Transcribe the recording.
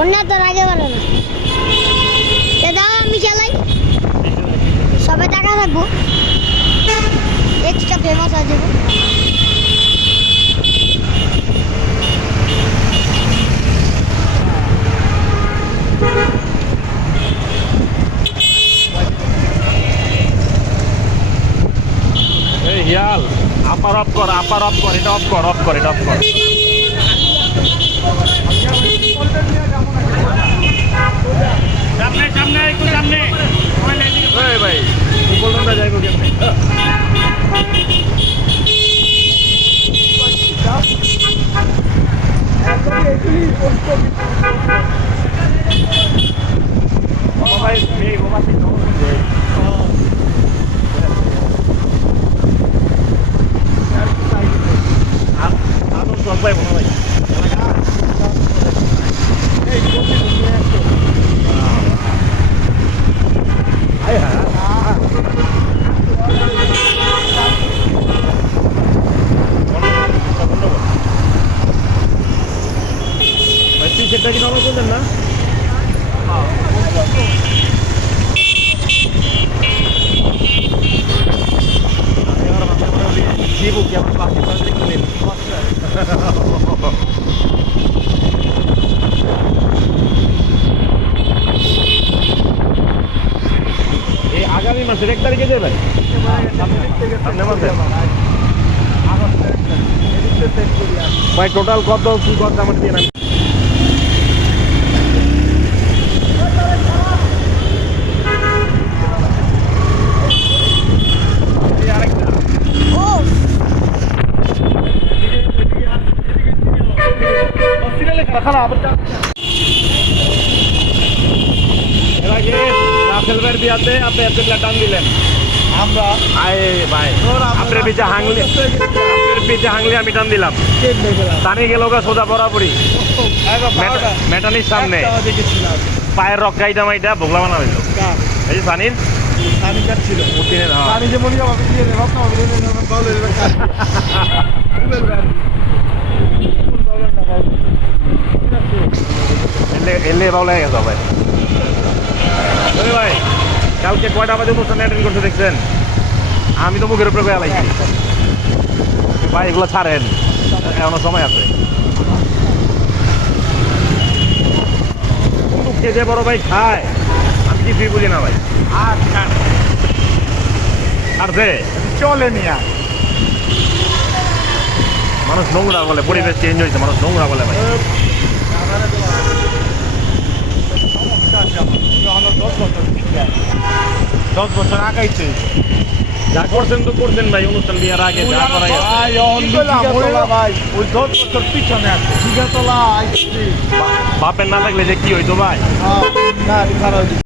অন্য তো আগে বলো না দাও আমি চালাই সবাই টাকা রাখবো এক্সট্রা ফেমাস আছে এই হিয়াল আপার অফ কর এটা অফ কর সামনে একটু সামনে ওই ভাই উপলটা যাইবো কেমনে ভাই এই বাবা ঠিক ভাই মনে ভাই সেটা কি নরম করবেন না জীবু কি আমার পাখি দেখলেন এই আগামী মাসের 1 তারিখে যাবেন ভাই টোটাল কত কি কত আমার দিয়ে নেন রাসেল ভাইয়ের বিয়াতে আপনি এত টান দিলেন আমরা আপনার পিছে হাংলি আমি টান দিলাম টানি গেল সোজা বরাবরই মেটানির সামনে পায়ের রক্ষাইটা মাইটা ভোগলা বানা হইল এই যে সানির ছিল উদ্দিনের এলে বাউলা গেছে ভাই ভাই কালকে কয়টা বাজে অনুষ্ঠান অ্যাটেন্ড করতে দেখছেন আমি তো মুখের উপরে গয়া লাগছি ভাই এগুলো ছাড়েন এখনো সময় আছে কিন্তু খেতে বড় ভাই খায় আমি কিছুই বুঝি না ভাই আর যে চলে নিয়া মানুষ নোংরা বলে পরিবেশ চেঞ্জ হয়েছে মানুষ নোংরা বলে ভাই 10 বছর আগাইছে যা করছেন তো করছেন ভাই অনুষ্ঠান বিয়ার আগে যা করা ভাই ওই 10 বছর পিছনে আছে বাপের না থাকলে যে কি হইতো ভাই